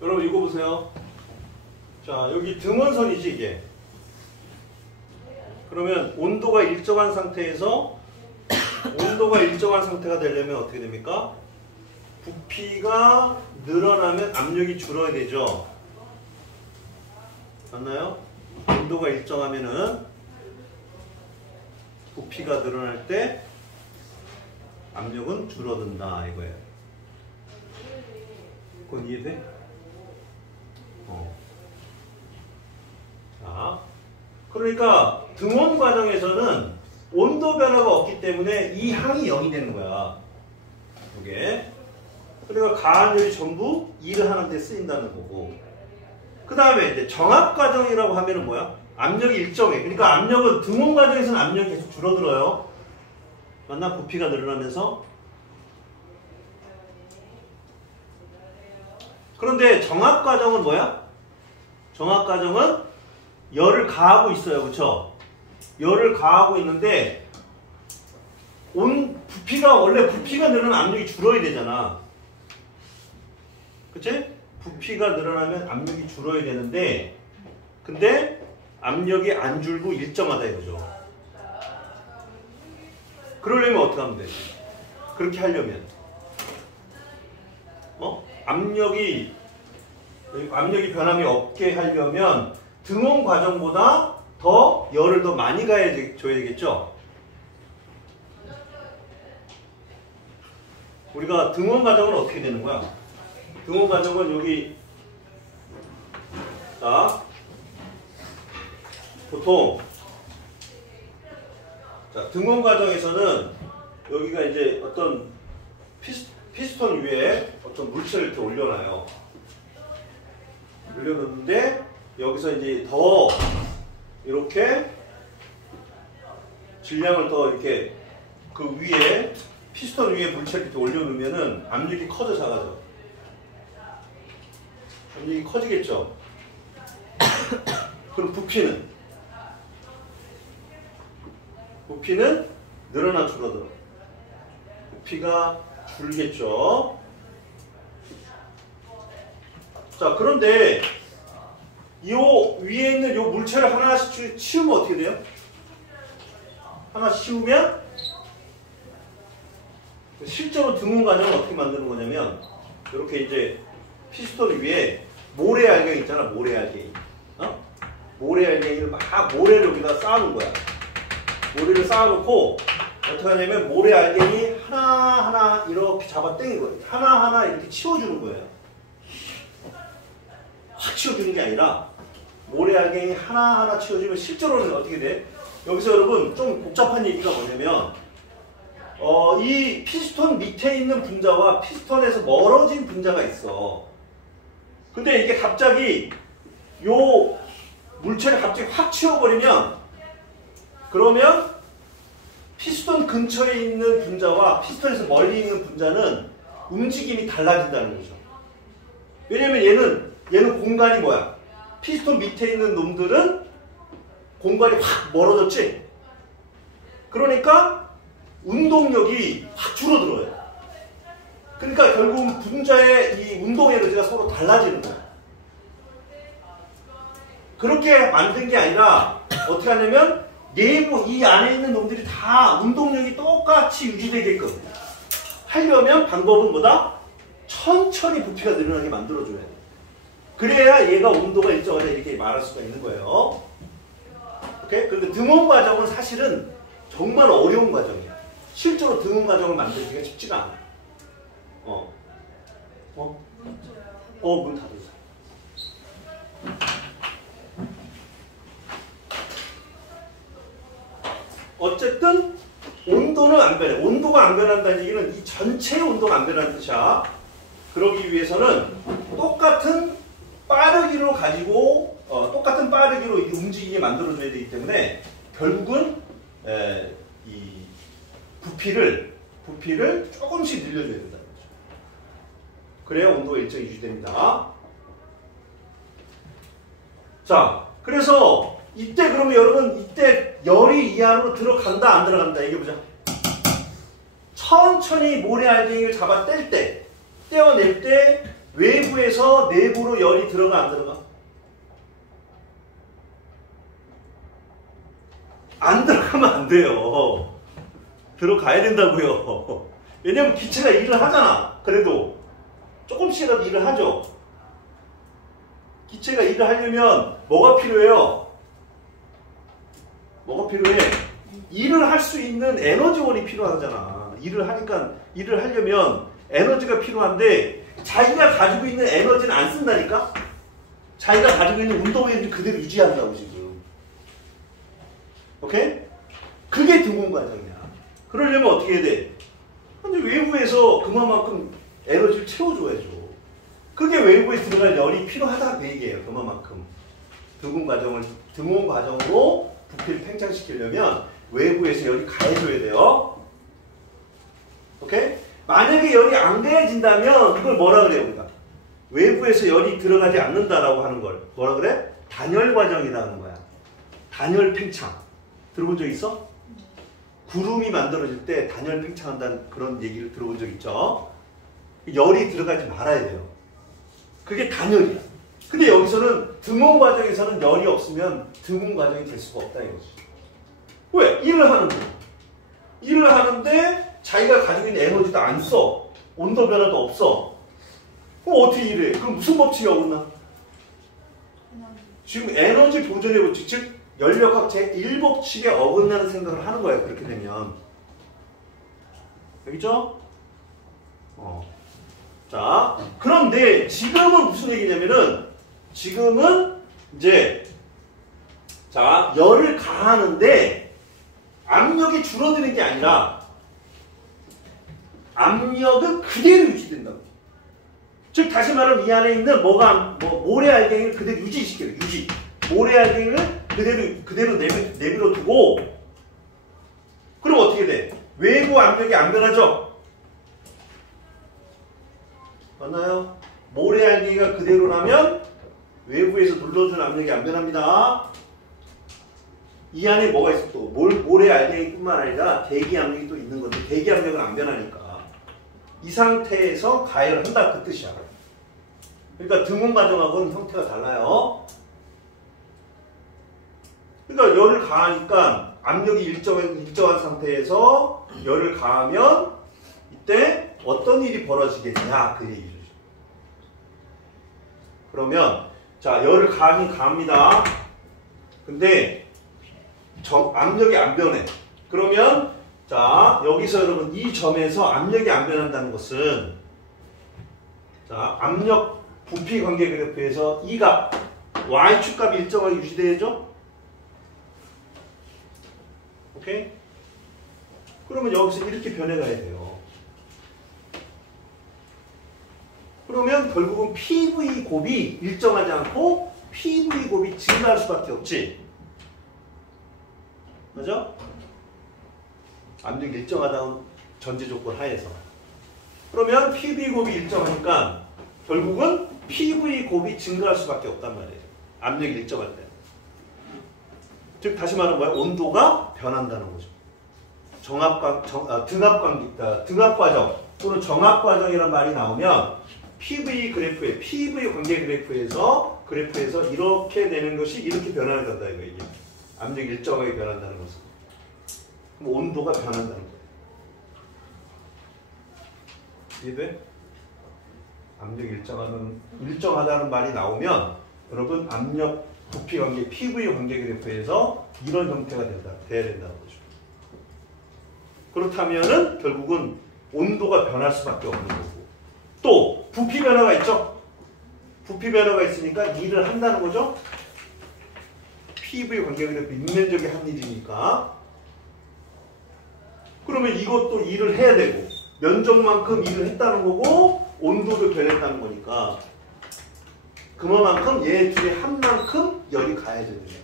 여러분 이거 보세요. 자, 여기 등원선이지 이게. 그러면 온도가 일정한 상태에서 온도가 일정한 상태가 되려면 어떻게 됩니까? 부피가 늘어나면 압력이 줄어야 되죠. 맞나요? 온도가 일정하면은 부피가 늘어날 때 압력은 줄어든다 이거예요. 그건 이해돼? 자, 그러니까 등원 과정에서는 온도 변화가 없기 때문에 이 항이 0이 되는 거야. 이게. 그러니까 가한열이 전부 일을 하는 데 쓰인다는 거고. 그 다음에 이제 정압 과정이라고 하면은 뭐야? 압력이 일정해. 그러니까 압력은 등원 과정에서는 압력이 계속 줄어들어요. 맞나? 부피가 늘어나면서. 그런데 정압 과정은 뭐야? 정압 과정은 열을 가하고 있어요. 그쵸? 열을 가하고 있는데 원래 부피가 늘어나면 압력이 줄어야 되잖아. 그치? 부피가 늘어나면 압력이 줄어야 되는데 근데 압력이 안 줄고 일정하다 이거죠. 그러려면 어떻게 하면 돼? 그렇게 하려면 압력이 변함이 없게 하려면 등원 과정보다 더 열을 더 많이 줘야 되겠죠? 우리가 등원 과정은 어떻게 되는 거야? 등원 과정은 여기 자 보통 자 등원 과정에서는 여기가 이제 어떤 피스톤 위에 어떤 물체를 이렇게 올려놔요. 올려놓는데 여기서 이제 더 이렇게 질량을 더 이렇게 그 위에 피스톤 위에 물체를 이렇게 올려놓으면은 압력이 커져 작아져. 압력이 커지겠죠. 그럼 부피는 늘어나 줄어들어. 부피가 줄겠죠. 자, 그런데 요 위에 있는 요 물체를 하나씩 치우면 어떻게 돼요? 하나씩 치우면 실제로 등원 과정은 어떻게 만드는 거냐면 이렇게 이제 피스톤 위에 모래알갱이 있잖아. 모래알갱이. 모래알갱이를 막 모래를 여기다 쌓아놓은 거야. 모래를 쌓아놓고 어떻게 하냐면 모래알갱이 하나하나 이렇게 잡아 당긴 거예요. 하나하나 이렇게 치워주는 거예요. 확 치워주는 게 아니라 모래알갱이 하나하나 치워주면 실제로는 어떻게 돼? 여기서 여러분 좀 복잡한 얘기가 뭐냐면 이 피스톤 밑에 있는 분자와 피스톤에서 멀어진 분자가 있어. 근데 이게 갑자기 요 물체를 갑자기 확 치워버리면 그러면 피스톤 근처에 있는 분자와 피스톤에서 멀리 있는 분자는 움직임이 달라진다는 거죠. 왜냐면 얘는 공간이 뭐야? 피스톤 밑에 있는 놈들은 공간이 확 멀어졌지? 그러니까 운동력이 확 줄어들어요. 그러니까 결국 분자의 이 운동 에너지가 서로 달라지는 거야. 그렇게 만든 게 아니라 어떻게 하냐면 내부 이 안에 있는 놈들이 다 운동력이 똑같이 유지되게끔 하려면 방법은 뭐다? 천천히 부피가 늘어나게 만들어줘야 돼. 그래야 얘가 온도가 일정하다 이렇게 말할 수가 있는 거예요. 오케이? 그런데 등원 과정은 사실은 정말 어려운 과정이야. 실제로 등원 과정을 만들기가 쉽지가 않아. 문 닫으세요. 어쨌든 온도는 안 변해. 온도가 안 변한다는 얘기는 이 전체의 온도가 안 변하는 뜻이야. 그러기 위해서는 똑같은 빠르기로 가지고 똑같은 빠르기로 움직이게 만들어줘야 되기 때문에 결국은 이 부피를 조금씩 늘려줘야 된다는 거죠. 그래야 온도가 일정히 유지됩니다. 자, 그래서 이때 그러면 여러분 이때 열이 이 안으로 들어간다 안 들어간다 얘기해보자. 천천히 모래알갱이를 잡아 떼어낼 때 외부에서 내부로 열이 들어가 안 들어가? 안 들어가면 안 돼요. 들어가야 된다고요. 왜냐면 기체가 일을 하잖아. 그래도 조금씩이라도 일을 하죠. 기체가 일을 하려면 뭐가 필요해요? 뭐가 필요해? 일을 할 수 있는 에너지원이 필요하잖아. 일을 하려면 에너지가 필요한데 자기가 가지고 있는 에너지는 안 쓴다니까? 자기가 가지고 있는 운동 에너지 그대로 유지한다고 지금. 오케이? 그게 등원 과정이야. 그러려면 어떻게 해야 돼? 근데 외부에서 그만큼 에너지를 채워줘야죠. 그게 외부에 들어갈 열이 필요하다 그 얘기예요. 그만큼. 등원 과정으로 부피를 팽창시키려면 외부에서 열이 가해줘야 돼요. 오케이? 만약에 열이 안 가해진다면 이걸 뭐라 그래요 우리가? 외부에서 열이 들어가지 않는다라고 하는 걸 뭐라 그래? 단열 과정이라는 거야. 단열 팽창. 들어본 적 있어? 구름이 만들어질 때 단열 팽창한다는 그런 얘기를 들어본 적 있죠? 열이 들어가지 말아야 돼요. 그게 단열이야. 근데 여기서는 등원 과정에서는 열이 없으면 등원 과정이 될 수가 없다 이거지. 왜? 일을 하는데 자기가 가지고 있는 에너지도 안 써. 온도 변화도 없어. 그럼 어떻게 일해? 그럼 무슨 법칙이 어긋나? 지금 에너지 보존의 법칙, 즉 연력학 제1법칙에 어긋나는 생각을 하는 거예요. 그렇게 되면. 알겠죠? 자, 그런데 지금은 무슨 얘기냐면은 지금은 이제 자, 열을 가하는데 압력이 줄어드는 게 아니라 압력은 그대로 유지된다고. 즉 다시 말하면 이 안에 있는 모래알갱이를 그대로 유지시켜요. 모래알갱이를 그대로 내버려 두고 그럼 어떻게 돼? 외부 압력이 안 변하죠? 맞나요? 모래알갱이가 그대로라면 외부에서 눌러준 압력이 안 변합니다. 이 안에 뭐가 있어 또? 모래알갱이뿐만 아니라 대기압력이 또 있는 건데 대기압력은 안 변하니까 이 상태에서 가열을 한다 그 뜻이야. 그러니까 등원 과정하고는 형태가 달라요. 그러니까 열을 가하니까 압력이 일정한 상태에서 열을 가하면 이때 어떤 일이 벌어지겠냐 그 얘기죠. 그러면 자 열을 가하긴 가합니다. 근데 압력이 안 변해. 그러면 자 여기서 여러분 이 점에서 압력이 안 변한다는 것은 자 압력 부피 관계 그래프에서 이 값 y축 값이 일정하게 유지되죠? 오케이? 그러면 여기서 이렇게 변해가야 돼요. 그러면 결국은 PV 곱이 일정하지 않고 PV 곱이 증가할 수밖에 없지. 맞아? 압력이 일정하다는 전제 조건 하에서. 그러면 PV 곱이 일정하니까 결국은 PV 곱이 증가할 수밖에 없단 말이에요. 압력이 일정할 때. 즉 다시 말하면 뭐야? 온도가 변한다는 거죠. 등압 과정 또는 정압 과정이라는 말이 나오면 PV 관계 그래프에서 이렇게 되는 것이 이렇게 변화한다 이거 얘기야. 압력이 일정하게 변한다는 것은. 그럼 온도가 변한다는 거예요. 이해돼? 압력이 일정하다는 말이 나오면 여러분 압력 부피 관계 PV 관계 그래프에서 이런 형태가 돼야 된다는 거죠. 그렇다면은 결국은 온도가 변할 수밖에 없는 거고 또 부피 변화가 있죠. 부피 변화가 있으니까 일을 한다는 거죠. PV 관계 그래프 인면적이 한 일이니까 그러면 이것도 일을 해야 되고 면적만큼 일을 했다는 거고 온도도 변했다는 거니까 그만큼 얘 둘이 한 만큼 열이 가해져야 됩니다.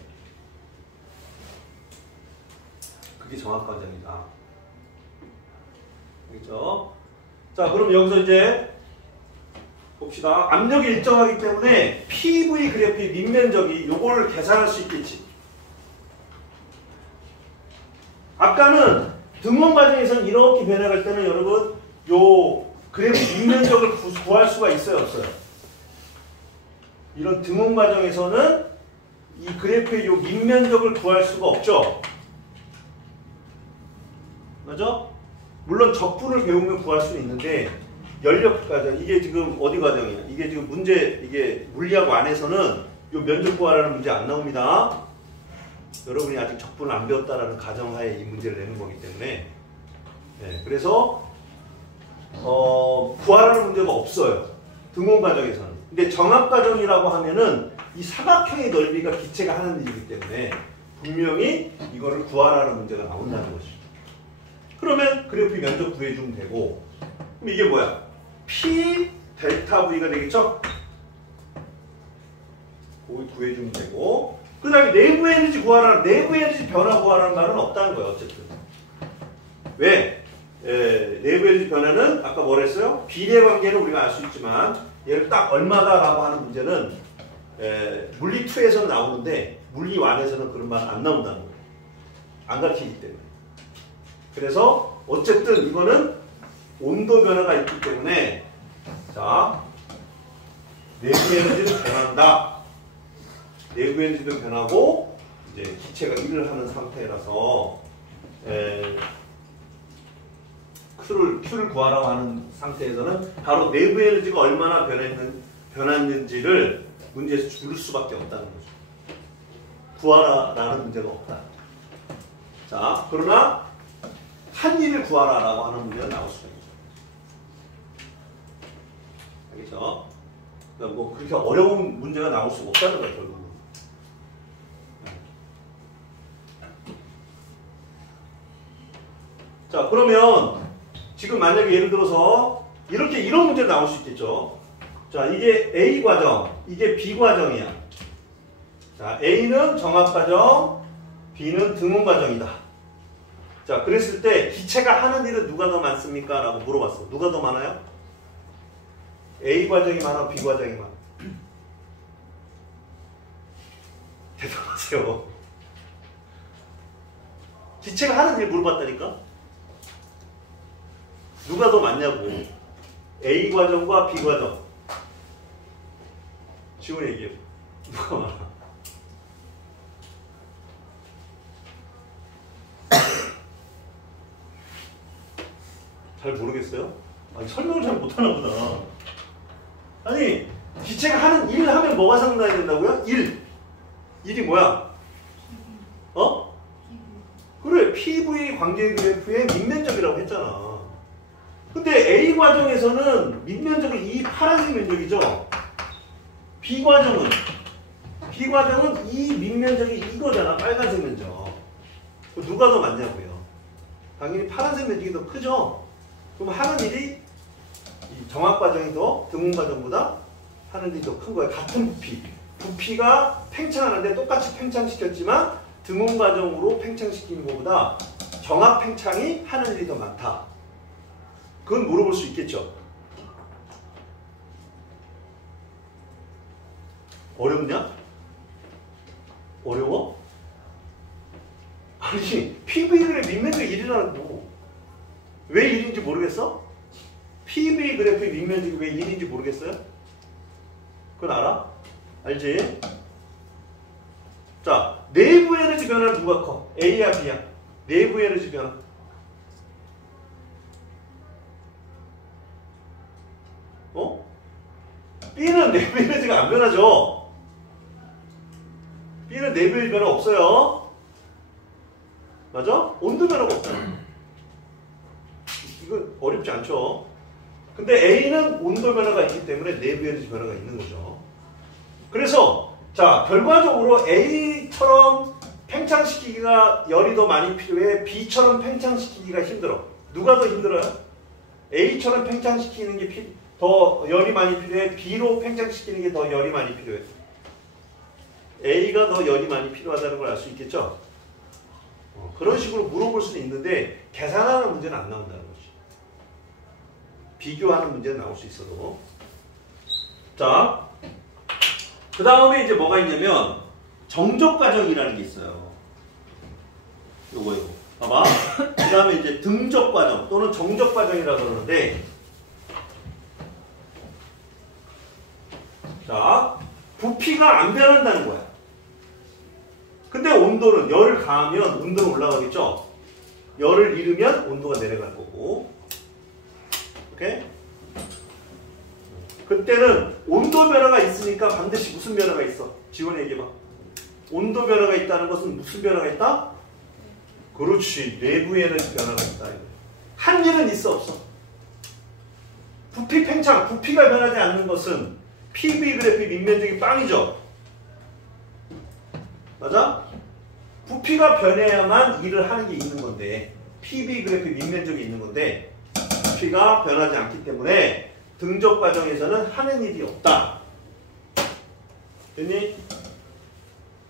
그게 정확 과정이다. 그렇죠? 자, 그럼 여기서 이제 봅시다. 압력이 일정하기 때문에 PV 그래프의 밑면적이 요걸 계산할 수 있겠지. 아까는 등원 과정에서는 이렇게 변해갈 때는 여러분 요 그래프 밑면적을 구할 수가 있어요, 없어요? 이런 등원 과정에서는 이 그래프의 요 밑면적을 구할 수가 없죠. 맞아? 물론 적분을 배우면 구할 수는 있는데 연력 과정, 이게 지금 어디 과정이야? 이게 지금 문제, 이게 물리학 안에서는 요 면적 구하라는 문제 안 나옵니다. 여러분이 아직 적분을 안 배웠다라는 가정하에 이 문제를 내는 거기 때문에 네, 그래서 구하라는 문제가 없어요. 등원 과정에서는. 근데 정합 과정이라고 하면은 이 사각형의 넓이가 기체가 하는 일이기 때문에 분명히 이거를 구하라는 문제가 나온다는 것이죠. 그러면 그래프 면적 구해주면 되고, 그럼 이게 뭐야? P 델타 V가 되겠죠? 그걸 구해주면 되고, 그 다음에 내부 에너지 구하라는, 내부 에너지 변화 구하라는 말은 없다는 거예요. 어쨌든. 왜? 내부 에너지 변화는 아까 뭐라 했어요? 비례 관계는 우리가 알 수 있지만 얘를 딱 얼마다라고 하는 문제는 물리 2에서는 나오는데 물리 1에서는 그런 말 안 나온다는 거예요. 안 가르치기 때문에. 그래서 어쨌든 이거는 온도 변화가 있기 때문에 자 내부 에너지는 변한다. 내부 에너지도 변하고 이제 기체가 일을 하는 상태라서 Q를 구하라고 하는 상태에서는 바로 내부 에너지가 얼마나 변했는지를 문제에서 줄 수밖에 없다는 거죠. 구하라라는 문제가 없다. 자, 그러나 한 일을 구하라라고 하는 문제가 나올 수가 있죠. 알겠죠? 그러니까 뭐 그렇게 어려운 문제가 나올 수가 없다는 거예요, 결국은. 자, 그러면 지금 만약에 예를 들어서 이런 문제 나올 수 있겠죠. 자, 이게 A 과정, 이게 B 과정이야. 자, A는 정합 과정, B는 등원 과정이다. 자, 그랬을 때 기체가 하는 일은 누가 더 많습니까? 라고 물어봤어. 누가 더 많아요? A 과정이 많아, B 과정이 많아? 대답하세요. 기체가 하는 일 물어봤다니까? 누가 더 많냐고. A 과정과 B 과정. 지훈이 얘기해. 누가 많아? 잘 모르겠어요? 아니, 설명을 잘 못하나 보다. 아니, 기체가 하는 일 하면 뭐가 생각나야 된다고요? 일이 뭐야? 어? 그래, PV 관계 그래프의 밑면적이라고 했잖아. 근데 A 과정에서는 밑면적이 이 파란색 면적이죠. B 과정은 이 밑면적이 이거잖아. 빨간색 면적. 누가 더 많냐고요. 당연히 파란색 면적이 더 크죠. 그럼 하는 일이 이 정합 과정이 더 등원 과정보다 하는 일이 더 큰 거예요. 같은 부피. 부피가 팽창하는데 똑같이 팽창시켰지만 등원 과정으로 팽창시키는 것보다 정합 팽창이 하는 일이 더 많다. 그건 물어볼 수 있겠죠. 어렵냐? 어려워? 아니, PV 그래프 밑면적이 1이라고. 왜 1인지 모르겠어? PV 그래프의 밑면적이 왜 1인지 모르겠어요? 그건 알아? 알지? 자, 내부 에너지 변화는 누가 커? A야, B야? 내부 에너지 변화. B는 내부 에너지가 안 변하죠. B는 내부 에너지 변화 없어요. 맞아? 온도 변화가 없잖아. 이건 어렵지 않죠. 근데 A는 온도 변화가 있기 때문에 내부 에너지 변화가 있는 거죠. 그래서 자, 결과적으로 A처럼 팽창시키기가 열이 더 많이 필요해. B처럼 팽창시키기가 힘들어. 누가 더 힘들어요? A처럼 팽창시키는 게 더 열이 많이 필요해. B로 팽창시키는 게 더 열이 많이 필요해. A가 더 열이 많이 필요하다는 걸 알 수 있겠죠? 그런 식으로 물어볼 수는 있는데 계산하는 문제는 안 나온다는 거지. 비교하는 문제는 나올 수 있어도. 자, 그 다음에 이제 뭐가 있냐면 정적 과정이라는 게 있어요. 요거. 봐봐. 그 다음에 이제 등적 과정 또는 정적 과정이라고 그러는데, 자, 부피가 안 변한다는 거야. 근데 온도는 열을 가하면 온도는 올라가겠죠? 열을 잃으면 온도가 내려갈 거고. 오케이? 그때는 온도 변화가 있으니까 반드시 무슨 변화가 있어? 지원이 얘기해봐. 온도 변화가 있다는 것은 무슨 변화가 있다? 그렇지. 내부 에너지 변화가 있다. 한 일은 있어 없어? 부피 팽창, 부피가 변하지 않는 것은 PV 그래프 밑면적이 빵이죠. 맞아? 부피가 변해야만 일을 하는 게 있는 건데 PV 그래프 밑면적이 있는 건데 부피가 변하지 않기 때문에 등적 과정에서는 하는 일이 없다. 됐니?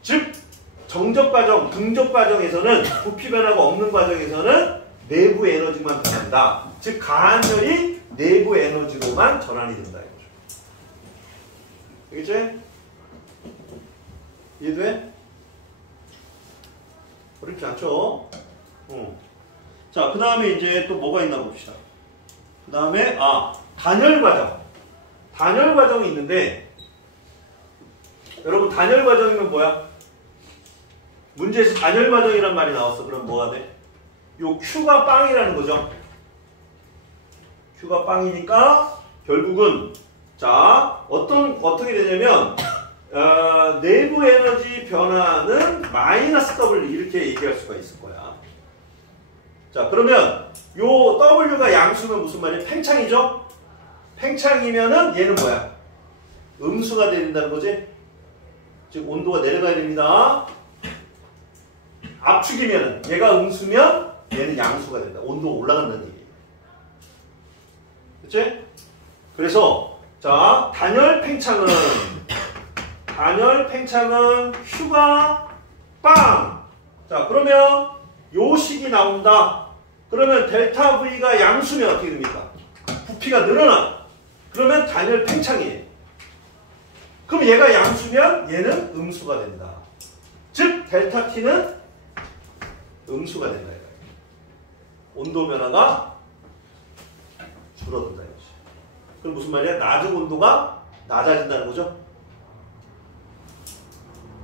즉 정적 과정, 등적 과정에서는 부피 변화가 없는 과정에서는 내부 에너지만 변한다. 즉 가한열이 내부 에너지로만 전환이 된다. 알겠지? 이해돼? 어렵지 않죠? 자, 그 다음에 이제 또 뭐가 있나 봅시다. 그 다음에, 단열 과정. 단열 과정이 있는데, 여러분, 단열 과정이면 뭐야? 문제에서 단열 과정이란 말이 나왔어. 그럼 뭐가 돼? 요 Q가 빵이라는 거죠. Q가 빵이니까, 결국은, 자, 어떻게 되냐면, 내부 에너지 변화는 마이너스 W 이렇게 얘기할 수가 있을 거야. 자, 그러면 요 W가 양수면 무슨 말이야? 팽창이죠? 팽창이면은 얘는 뭐야? 음수가 된다는 거지? 즉 온도가 내려가야 됩니다. 압축이면은 얘가 음수면 얘는 양수가 된다. 온도가 올라간다는 얘기예요. 그치? 그래서 자, 단열 팽창은 Q가 빵! 자, 그러면 요 식이 나온다. 그러면 델타 V가 양수면 어떻게 됩니까? 부피가 늘어나. 그러면 단열 팽창이에요. 그럼 얘가 양수면 얘는 음수가 된다. 즉 델타 T는 음수가 된다. 온도 변화가 줄어든다. 그럼 무슨 말이야? 낮은 온도가 낮아진다는 거죠?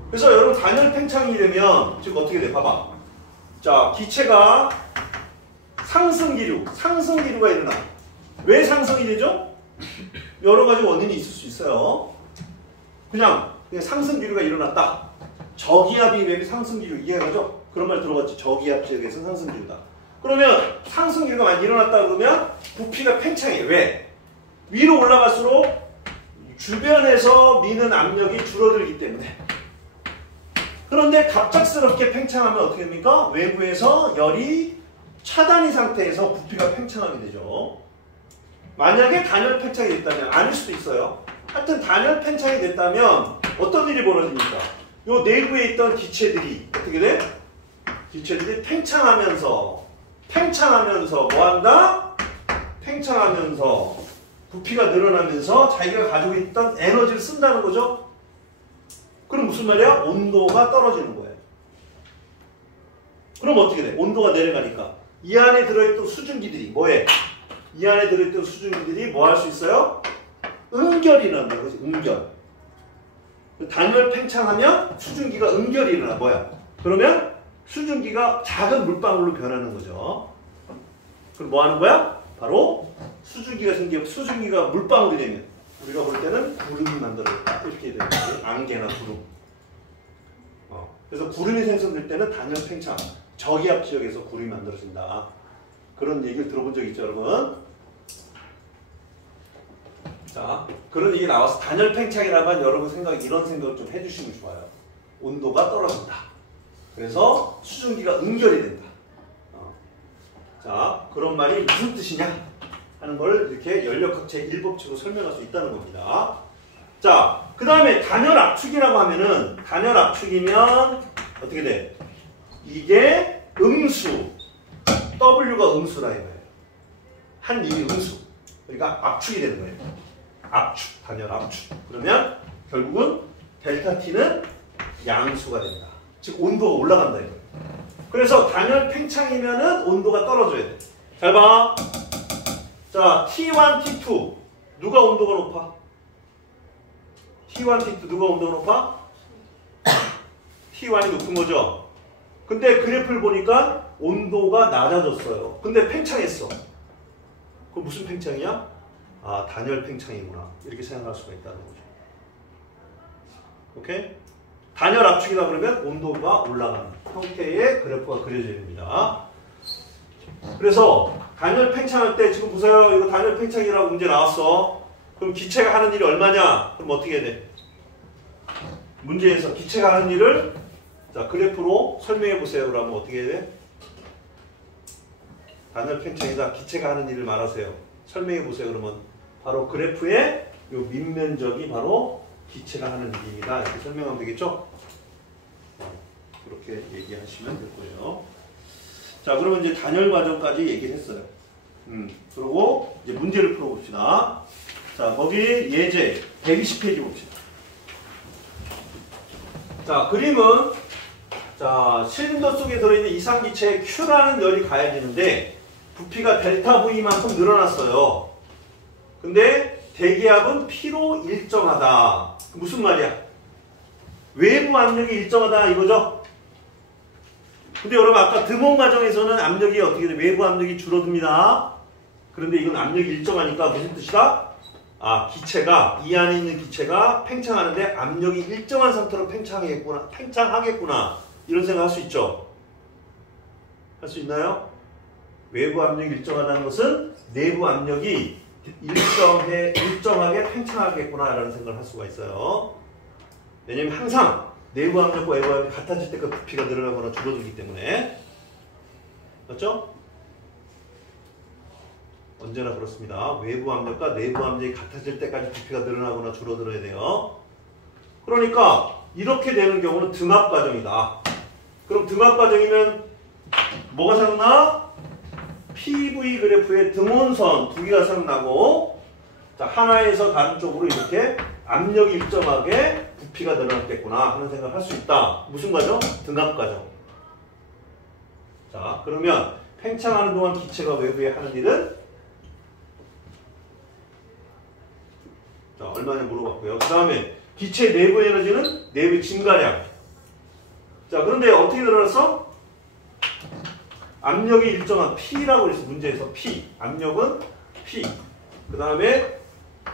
그래서 여러분 단열 팽창이 되면 즉 어떻게 돼? 봐봐. 자, 기체가 상승기류가 일어나. 왜 상승이 되죠? 여러 가지 원인이 있을 수 있어요. 그냥 상승기류가 일어났다. 저기압이 왜 상승기류 이해가죠? 그런 말 들어봤지? 저기압 지역에서 상승기류다. 그러면 상승기류가 많이 일어났다 그러면 부피가 팽창해. 왜? 위로 올라갈수록 주변에서 미는 압력이 줄어들기 때문에. 그런데 갑작스럽게 팽창하면 어떻게 됩니까? 외부에서 열이 차단이 상태에서 부피가 팽창하게 되죠. 만약에 단열 팽창이 됐다면 아닐 수도 있어요. 하여튼 단열 팽창이 됐다면 어떤 일이 벌어집니까? 요 내부에 있던 기체들이 어떻게 돼? 기체들이 팽창하면서 뭐한다? 팽창하면서 부피가 늘어나면서 자기가 가지고 있던 에너지를 쓴다는 거죠. 그럼 무슨 말이야? 온도가 떨어지는 거예요. 그럼 어떻게 돼? 온도가 내려가니까 이 안에 들어있던 수증기들이 뭐해? 이 안에 들어있던 수증기들이 뭐 할 수 있어요? 응결이 일어난다는 거지. 응결. 단열 팽창하면 수증기가 응결이 일어나. 뭐야? 그러면 수증기가 작은 물방울로 변하는 거죠. 그럼 뭐 하는 거야? 바로 수증기가 생겨, 수증기가 물방울이 되면 우리가 볼 때는 구름이 만들어졌다. 이렇게 되는 거지. 안개나 구름. 그래서 구름이 생성될 때는 단열 팽창, 저기압 지역에서 구름이 만들어진다. 그런 얘기를 들어본 적 있죠, 여러분? 자, 그런 얘기 나와서 단열 팽창이라면 여러분 이런 생각을 좀 해주시면 좋아요. 온도가 떨어진다. 그래서 수증기가 응결이 된다. 자, 그런 말이 무슨 뜻이냐 하는 걸 이렇게 연력학체 1법칙으로 설명할 수 있다는 겁니다. 자, 그 다음에 단열 압축이라고 하면은 단열 압축이면 어떻게 돼? 이게 음수, W가 음수라 이거예요. 한 일이 음수. 그러니까 압축이 되는 거예요. 압축, 단열 압축. 그러면 결국은 델타 T는 양수가 된다. 즉 온도가 올라간다 이거예요. 그래서 단열 팽창이면은 온도가 떨어져야 돼. 잘 봐. 자, T1, T2 누가 온도가 높아? T1, T2 누가 온도가 높아? T1이 높은 거죠. 근데 그래프를 보니까 온도가 낮아졌어요. 근데 팽창했어. 그럼 무슨 팽창이야? 아, 단열 팽창이구나. 이렇게 생각할 수가 있다는 거죠. 오케이? 단열 압축이다 그러면 온도가 올라가는 형태의 그래프가 그려져야 됩니다. 그래서 단열 팽창할 때 지금 보세요. 이거 단열 팽창이라고 문제 나왔어. 그럼 기체가 하는 일이 얼마냐? 그럼 어떻게 해야 돼? 문제에서 기체가 하는 일을 자 그래프로 설명해 보세요. 그러면 어떻게 해야 돼? 단열 팽창이다. 기체가 하는 일을 말하세요. 설명해 보세요. 그러면 바로 그래프의 요 밑면적이 바로 기체가 하는 일입니다. 이렇게 설명하면 되겠죠? 그렇게 얘기하시면 될 거예요. 자, 그러면 이제 단열 과정까지 얘기를 했어요. 그리고 이제 문제를 풀어봅시다. 자, 거기 예제 120페이지 봅시다. 자, 그림은 자 실린더 속에 들어있는 이상기체에 Q라는 열이 가해지는데 부피가 델타 V만큼 늘어났어요. 근데 대기압은 P로 일정하다. 무슨 말이야? 외부 압력이 일정하다 이거죠? 근데 여러분 아까 드몬 과정에서는 압력이 어떻게 돼? 외부 압력이 줄어듭니다. 그런데 이건 압력이 일정하니까 무슨 뜻이다? 아, 기체가 이 안에 있는 기체가 팽창하는데 압력이 일정한 상태로 팽창하겠구나. 이런 생각 할 수 있죠? 할 수 있나요? 외부 압력이 일정하다는 것은 내부 압력이 일정하게 팽창하겠구나라는 생각을 할 수가 있어요. 왜냐면 항상 내부 압력과 외부 압력이 같아질 때 그 부피가 늘어나거나 줄어들기 때문에. 맞죠? 언제나 그렇습니다. 외부 압력과 내부 압력이 같아질 때까지 부피가 늘어나거나 줄어들어야 돼요. 그러니까 이렇게 되는 경우는 등압 과정이다. 그럼 등압 과정이면 뭐가 생각나? PV 그래프의 등원선 두 개가 생각나고 자, 하나에서 다른 쪽으로 이렇게 압력이 일정하게 부피가 늘어났겠구나 하는 생각을 할 수 있다. 무슨 과정? 등압 과정. 자, 그러면 팽창하는 동안 기체가 외부에 하는 일은 자, 얼마나 물어봤고요. 그 다음에 기체 내부 에너지는 내부 증가량. 자, 그런데 어떻게 늘어났어? 압력이 일정한 P라고 그랬어. 문제에서 P. 압력은 P. 그 다음에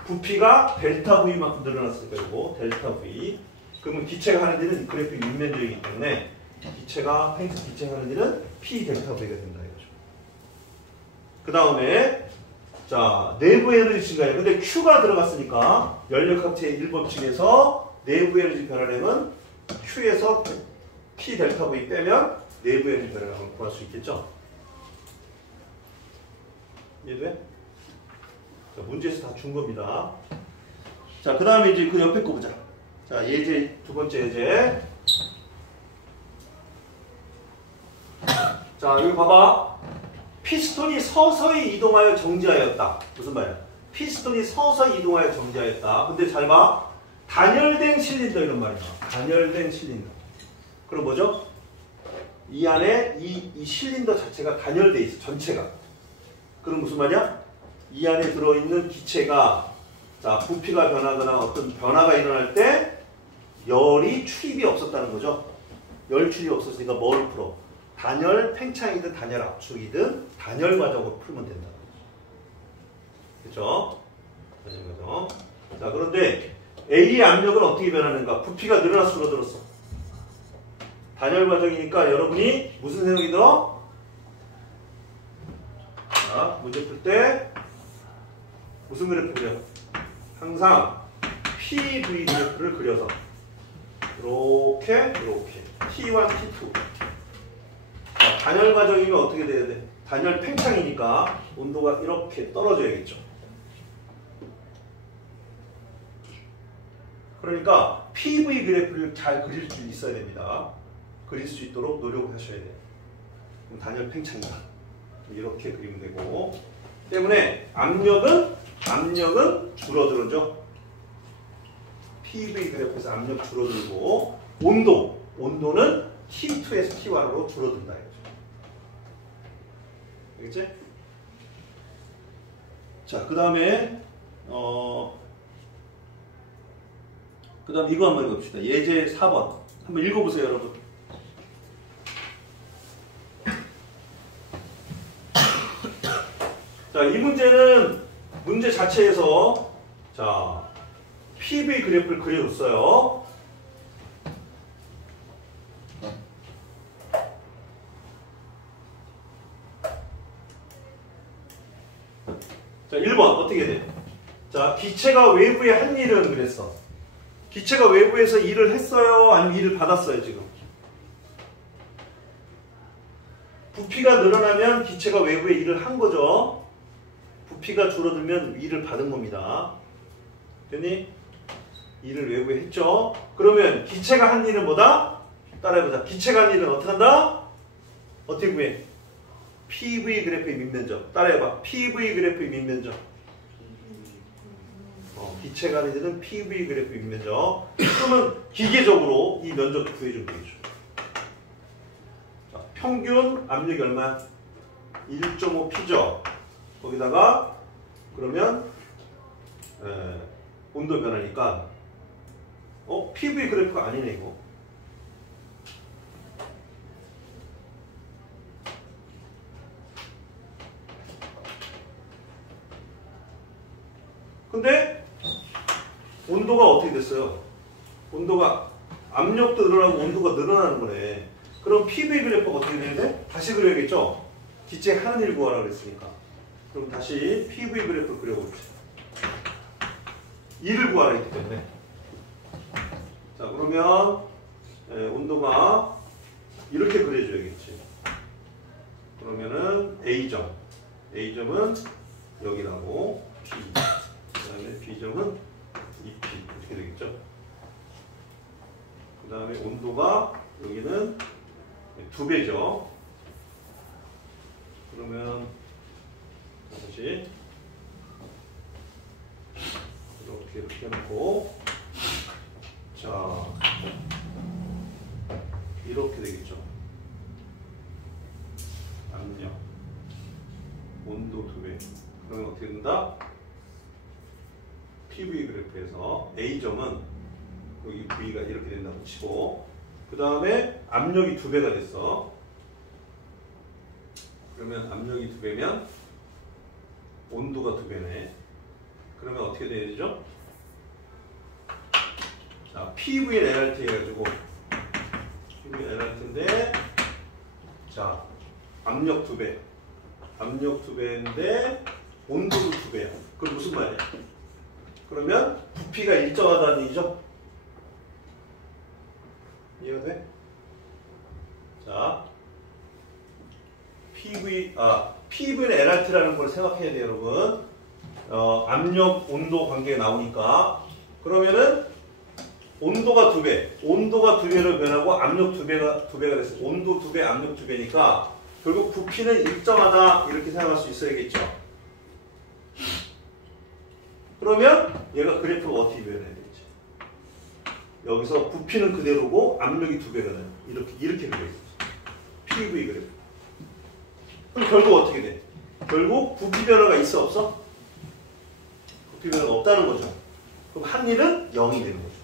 부피가 델타 V만큼 늘어났으니까 이거 델타 V. 그러면 기체가 하는 일은 이 그래프의 밑면적이기 때문에 기체가 하는 일은 P 델타 V가 된다 이거죠. 그 다음에 자, 내부 에너지 증가량. 근데 Q가 들어갔으니까 연력학체의 1법칙에서 내부 에너지 변화량은 Q에서 P 델타 V 빼면 내부 에너지 변화량을 구할 수 있겠죠? 이해돼? 자, 문제에서 다 준 겁니다. 자, 그 다음에 이제 그 옆에 거 보자. 자, 예제, 두 번째 예제. 자, 여기 봐봐. 피스톤이 서서히 이동하여 정지하였다. 무슨 말이야? 피스톤이 서서히 이동하여 정지하였다. 근데 잘 봐. 단열된 실린더 이런 말이야. 단열된 실린더. 그럼 뭐죠? 이 안에 이 실린더 자체가 단열돼 있어. 전체가. 그럼 무슨 말이야? 이 안에 들어있는 기체가 자 부피가 변하거나 어떤 변화가 일어날 때 열이 출입이 없었다는 거죠. 열 출입이 없었으니까 뭘 풀어? 단열 팽창이든 단열 압축이든 단열 과정으로 풀면 된다. 그렇죠? 단열 과정. 자, 그런데 A의 압력은 어떻게 변하는가? 부피가 늘어났어, 줄어들었어? 단열 과정이니까 여러분이 무슨 생각이 들어? 자, 문제 풀 때 무슨 그래프 그려? 항상 PV 그래프를 그려서 이렇게 T1, T2 자, 단열 과정이면 어떻게 돼야 돼? 단열 팽창이니까 온도가 이렇게 떨어져야겠죠. 그러니까 PV 그래프를 잘 그릴 수 있어야 됩니다. 그릴 수 있도록 노력을 하셔야 돼요. 그럼 단열 팽창이다. 이렇게 그리면 되고 때문에 압력은 줄어들죠. PV 그래프에서 압력 줄어들고 온도는 T2에서 T1으로 줄어든다. 알겠지? 자, 그 다음에 그 다음 이거 한번 읽어봅시다. 예제 4번. 한번 읽어보세요, 여러분. 자, 이 문제는 문제 자체에서 자, PV 그래프를 그려줬어요. 자, 1번 어떻게 돼? 자, 기체가 외부에 한 일은 그랬어. 기체가 외부에서 일을 했어요? 아니면 일을 받았어요, 지금? 부피가 늘어나면 기체가 외부에 일을 한 거죠. 부피가 줄어들면 일을 받은 겁니다. 됐니? 일을 외부에 했죠. 그러면 기체가 한 일은 뭐다? 따라해보자. 기체가 한 일은 어떻게 한다? 어떻게 구해? PV 그래프의 밑면적. 따라해봐. PV 그래프의 밑면적. 기체가 한 일은 PV 그래프의 밑면적. 그러면 기계적으로 이 면적을 구해주면 되겠죠. 자, 평균 압력이 얼마야? 1.5P죠. 거기다가 그러면 온도 변화니까 PV 그래프가 아니네 이거. 근데 온도가 어떻게 됐어요? 온도가 압력도 늘어나고 온도가 늘어나는 거네. 그럼 PV 그래프가 어떻게 되는데? 다시 그려야겠죠? 기체 하는 일 구하라 그랬으니까. 그럼 다시 PV 그래프를 그려봅시다. 2를 구하라 했기 때문에. 자, 그러면 온도가 이렇게 그려줘야겠지. 그러면은 A점. A점은 여기라고 P. 그 다음에 B점은 2P. 이렇게 되겠죠. 그 다음에 온도가 여기는 2배죠. 그러면 다시 이렇게 해놓고 자 이렇게 되겠죠. 압력 온도 2배. 그러면 어떻게 된다? PV 그래프에서 A점은 여기 V가 이렇게 된다고 치고 그 다음에 압력이 2배가 됐어. 그러면 압력이 2배면 온도가 2배네. 그러면 어떻게 돼야 되죠? 자, PV는 LRT 해가지고 PV는 LRT인데 자, 압력 2배. 압력 2배인데 온도도 2배야. 그럼 무슨 말이야? 그러면 부피가 일정하다는 얘기죠? 이해가 돼? 자, PV는 LRT라는 걸 생각해야 돼요, 여러분. 압력, 온도 관계가 나오니까. 그러면은 온도가 2배, 온도가 2배로 변하고 압력 2배가 됐어. 온도 2배, 압력 2배니까 결국 부피는 일정하다 이렇게 생각할 수 있어야겠죠. 그러면 얘가 그래프가 어떻게 변해야 되겠지? 여기서 부피는 그대로고 압력이 2배가 나요. 이렇게 그려 있어. PV 그래프. 그럼 결국 어떻게 돼? 결국 부피 변화가 있어 없어? 부피 변화가 없다는 거죠. 그럼 한 일은 0이 되는 거죠.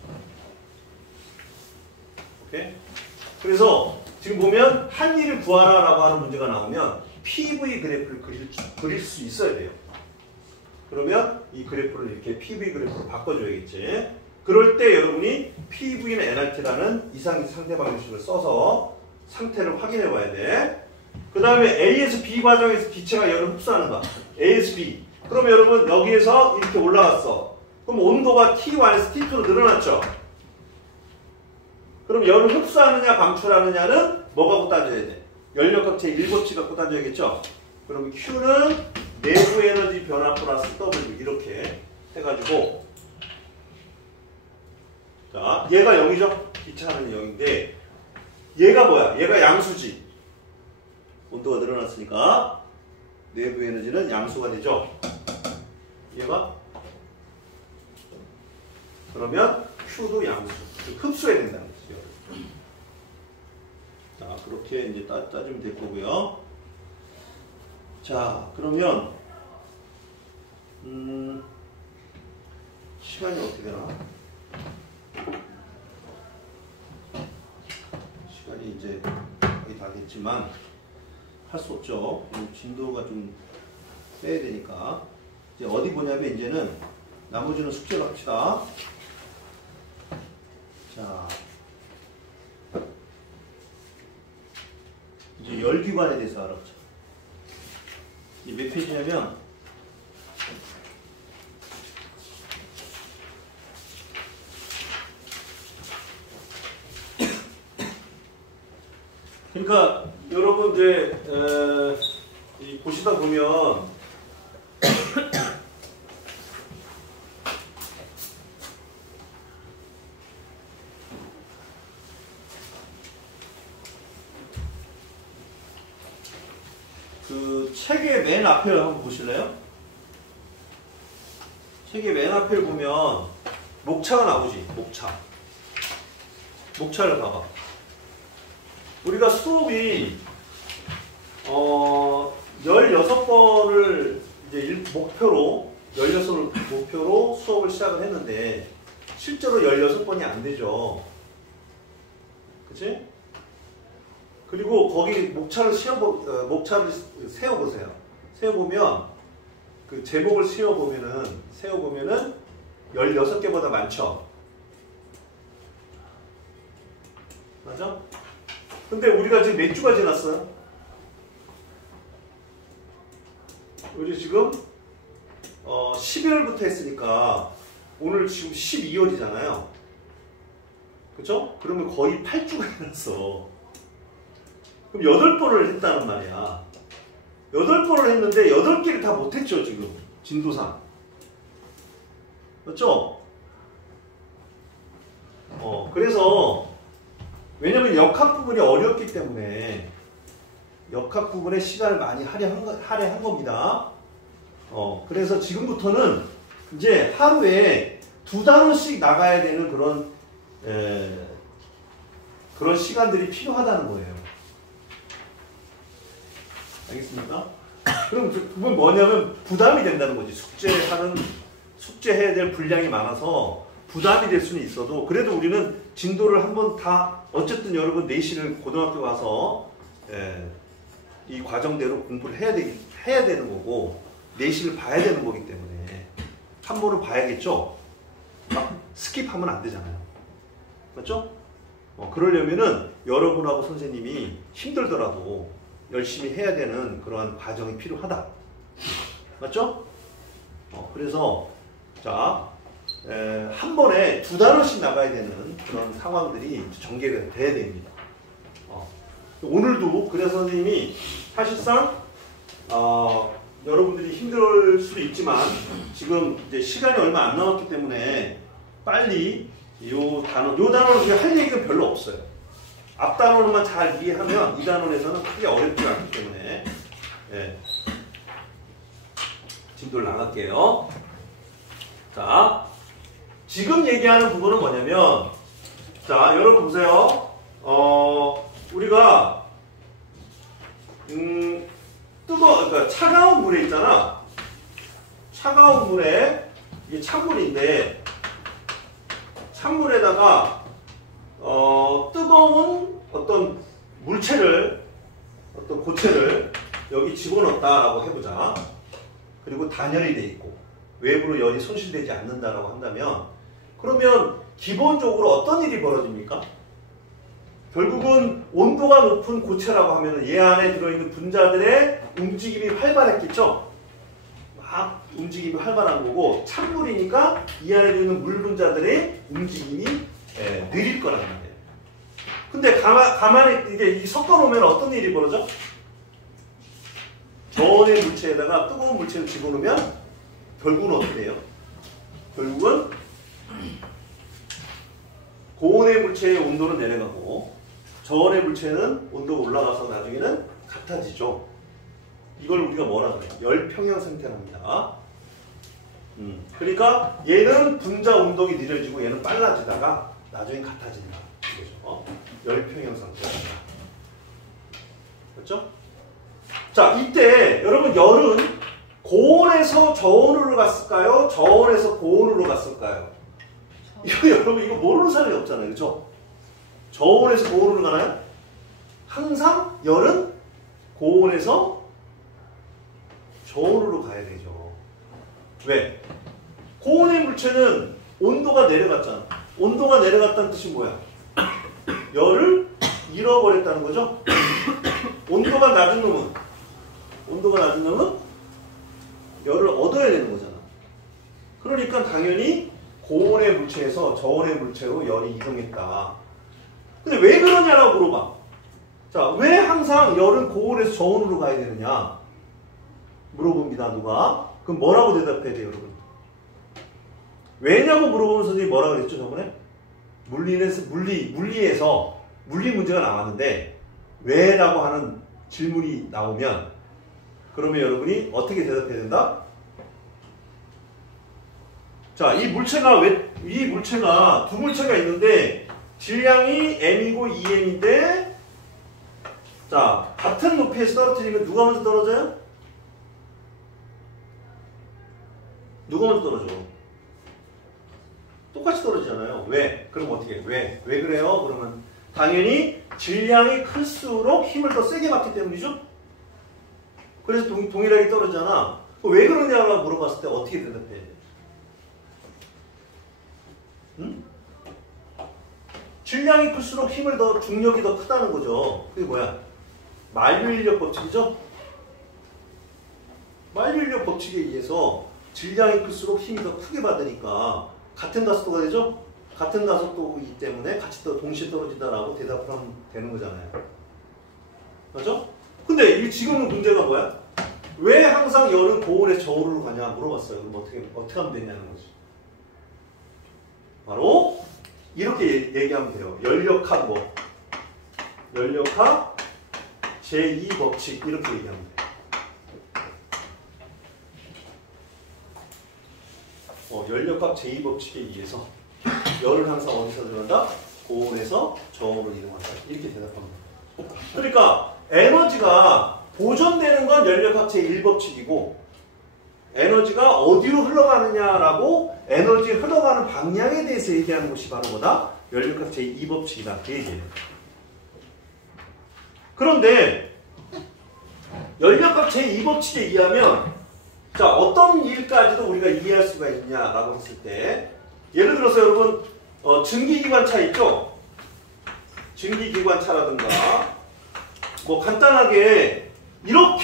오케이? 그래서 지금 보면 한 일을 구하라라고 하는 문제가 나오면 PV 그래프를 그릴 수 있어야 돼요. 그러면 이 그래프를 이렇게 PV 그래프로 바꿔줘야겠지. 그럴 때 여러분이 PV는 NRT라는 이상기 상태 방정식을 써서 상태를 확인해 봐야 돼. 그 다음에 A에서 B 과정에서 기체가 열을 흡수하는 거야. A에서 B. 그럼 여러분 여기에서 이렇게 올라갔어. 그럼 온도가 T1에서 T2로 늘어났죠. 그럼 열을 흡수하느냐 방출하느냐는 뭐 갖고 따져야 돼? 연력학체 일고치 갖고 따져야겠죠. 그럼 Q는 내부 에너지 변화 플러스 W 이렇게 해가지고 자 얘가 0이죠. 기체하는 0인데 얘가 뭐야? 얘가 양수지. 온도가 늘어났으니까 내부 에너지는 양수가 되죠. 얘가 그러면 Q도 양수. 흡수해야 된다는 거죠. 자 그렇게 이제 따지면 될 거고요. 자 그러면 시간이 어떻게 되나? 빨리 이제 거의 다 됐지만 할 수 없죠. 진도가 좀 빼야 되니까. 이제 어디 보냐면 이제는 나머지는 숙제로 합시다. 자, 이제 열기관에 대해서 알아보자. 이몇 페이지냐면 그러니까 여러분 이제 보시다 보면 그 책의 맨 앞을 한번 보실래요? 책의 맨 앞을 보면 목차가 나오지. 목차를 봐봐. 우리가 수업이 16번을 이제 목표로 16을 목표로 수업을 시작을 했는데 실제로 16번이 안 되죠. 그치? 그리고 거기 목차를 세워보세요. 세워보면 그 제목을 세워보면은 16개보다 많죠. 맞아? 근데 우리가 지금 몇 주가 지났어요? 우리 지금 12월부터 했으니까 오늘 지금 12월이잖아요. 그쵸? 그러면 거의 8주가 지났어. 그럼 8번을 했다는 말이야. 8번을 했는데 8개를 다 못했죠, 지금. 진도상. 맞죠? 그래서 왜냐면 역학 부분이 어렵기 때문에 역학 부분에 시간을 많이 할애한 겁니다. 그래서 지금부터는 이제 하루에 2단원씩 나가야 되는 그런 시간들이 필요하다는 거예요. 알겠습니까? 그럼 그건 뭐냐면 부담이 된다는 거지. 숙제해야 될 분량이 많아서 부담이 될 수는 있어도 그래도 우리는 진도를 한번 다 어쨌든 여러분 내신을 고등학교 가서 이 과정대로 공부를 해야 되는 거고 내신을 봐야 되는 거기 때문에 한 번은 봐야겠죠. 막 스킵하면 안 되잖아요. 맞죠? 그러려면은 여러분하고 선생님이 힘들더라도 열심히 해야 되는 그러한 과정이 필요하다. 맞죠? 그래서 자 한 번에 2단원씩 나가야 되는 그런 상황들이 전개가 돼야 됩니다. 오늘도 그래서 선생님이 사실상 여러분들이 힘들 수도 있지만 지금 이제 시간이 얼마 안 남았기 때문에 빨리 요 단원을 할 얘기는 별로 없어요. 앞 단원만 잘 이해하면 이 단원에서는 크게 어렵지 않기 때문에 진도를 나갈게요. 자, 지금 얘기하는 부분은 뭐냐면 자, 여러분 보세요. 우리가 그러니까 차가운 물에 있잖아. 차가운 물에 이게 찬물인데 찬물에다가 뜨거운 어떤 물체를 어떤 고체를 여기 집어넣었다라고 해보자. 그리고 단열이 돼 있고 외부로 열이 손실되지 않는다라고 한다면 그러면 기본적으로 어떤 일이 벌어집니까? 결국은 온도가 높은 고체라고 하면 얘 안에 들어있는 분자들의 움직임이 활발했겠죠? 막 움직임이 활발한 거고 찬물이니까 이 안에 있는 물 분자들의 움직임이 느릴 거란 말이에요. 근데 가만히 이게 섞어놓으면 어떤 일이 벌어져? 저온의 물체에다가 뜨거운 물체를 집어넣으면 결국은 어떻게 돼요? 결국은 고온의 물체의 온도는 내려가고 저온의 물체는 온도가 올라가서 나중에는 같아지죠. 이걸 우리가 뭐라 그래요? 열평형 상태랍니다. 그러니까 얘는 분자 운동이 느려지고 얘는 빨라지다가 나중에 같아진다. 이거죠. 열평형 상태랍니다. 그렇죠? 자, 이때 여러분 열은 고온에서 저온으로 갔을까요? 저온에서 고온으로 갔을까요? 이거 여러분 이거 모르는 사람이 없잖아요. 그렇죠? 저온에서 고온으로 가나요? 항상 열은 고온에서 저온으로 가야 되죠. 왜? 고온의 물체는 온도가 내려갔잖아. 온도가 내려갔다는 뜻이 뭐야? 열을 잃어버렸다는 거죠. 온도가 낮은 놈은 열을 얻어야 되는 거잖아. 그러니까 당연히 고온의 물체에서 저온의 물체로 열이 이동했다. 근데 왜 그러냐라고 물어봐. 자, 왜 항상 열은 고온에서 저온으로 가야 되느냐? 물어봅니다, 누가? 그럼 뭐라고 대답해야 돼요, 여러분? 왜냐고 물어보면 선생님이 뭐라고 그랬죠, 저번에? 물리에서 물리 문제가 나왔는데, 왜라고 하는 질문이 나오면, 그러면 여러분이 어떻게 대답해야 된다? 자, 이 물체가 두 물체가 있는데, 질량이 m이고 2m인데, 자, 같은 높이에서 떨어뜨리면 누가 먼저 떨어져요? 누가 먼저 떨어져? 똑같이 떨어지잖아요. 왜? 그럼 어떻게 해? 왜 그래요? 그러면 당연히 질량이 클수록 힘을 더 세게 받기 때문이죠? 그래서 동일하게 떨어지잖아. 왜 그러냐고 물어봤을 때 어떻게 대답해야 돼? 응? 질량이 클수록 중력이 더 크다는 거죠. 그게 뭐야? 만유인력 법칙이죠? 만유인력 법칙에 의해서 질량이 클수록 힘이 더 크게 받으니까 같은 가속도가 되죠? 같은 가속도이기 때문에 같이 동시에 떨어진다라고 대답을 하면 되는 거잖아요. 맞죠? 근데 지금 문제가 뭐야? 왜 항상 열은 고온에서 저온으로 가냐 물어봤어요. 그럼 어떻게 하면 되냐는 거지. 바로 이렇게 얘기하면 돼요. 연력학 제2법칙 이렇게 얘기하면 돼요. 연력학 제2법칙에 의해서 열은 항상 어디서 들어간다? 고온에서 저온으로 이동한다. 이렇게 대답합니다. 그러니까 에너지가 보존되는 건 연력학 제1법칙이고 에너지가 어디로 흘러가느냐라고 에너지 흘러가는 방향에 대해서 얘기하는 것이 바로 뭐다? 연력학 제2법칙이다. 그 얘기예요. 그런데 연력학 제2법칙에 의하면 자, 어떤 일까지도 우리가 이해할 수가 있냐라고 했을 때 예를 들어서 여러분 증기기관차 있죠? 증기기관차라든가 뭐 간단하게 이런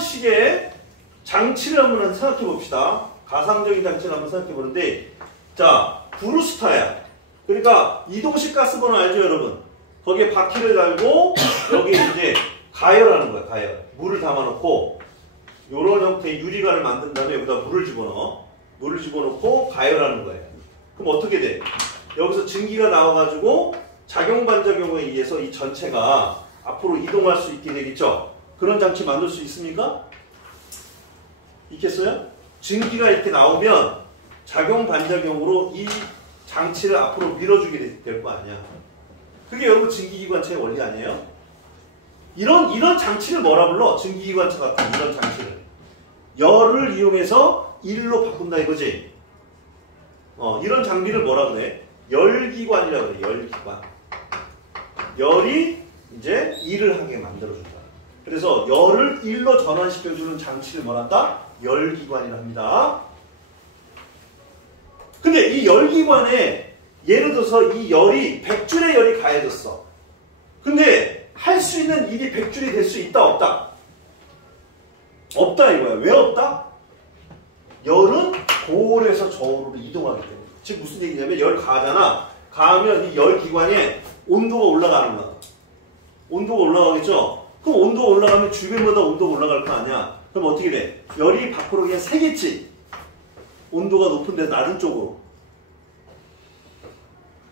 식의 장치를 한번 생각해 봅시다. 가상적인 장치를 한번 생각해 보는데 자, 브루스타야. 그러니까 이동식 가스버너 알죠, 여러분? 거기에 바퀴를 달고 여기 이제 가열하는 거야, 가열. 물을 담아놓고 이런 형태의 유리관을 만든 다음에 여기다 물을 집어넣어. 물을 집어넣고 가열하는 거예요. 그럼 어떻게 돼? 여기서 증기가 나와가지고 작용반작용에 의해서 이 전체가 앞으로 이동할 수 있게 되겠죠? 그런 장치 만들 수 있습니까? 있겠어요? 증기가 이렇게 나오면 작용반작용으로 이 장치를 앞으로 밀어주게 될 거 아니야. 그게 여러분 증기기관차의 원리 아니에요? 이런 장치를 뭐라 불러? 증기기관차 같은 이런 장치를. 열을 이용해서 일로 바꾼다 이거지. 이런 장비를 뭐라 그래? 열기관이라고 그래. 열기관. 열이 이제 일을 하게 만들어준다. 그래서 열을 일로 전환시켜주는 장치를 뭐란다? 열기관이라 합니다. 근데 이 열기관에 예를 들어서 이 열이 100줄의 열이 가해졌어. 근데 할 수 있는 일이 100줄이 될 수 있다 없다? 없다 이거야. 왜 없다? 열은 고온에서 저온으로 이동하기 때문에. 즉 무슨 얘기냐면 열 가하잖아. 가하면 이 열기관에 온도가 올라가는 거야. 온도가 올라가겠죠? 그럼 온도가 올라가면 주변보다 온도가 올라갈 거 아니야. 그럼 어떻게 돼? 열이 밖으로 그냥 새겠지. 온도가 높은데 낮은 쪽으로.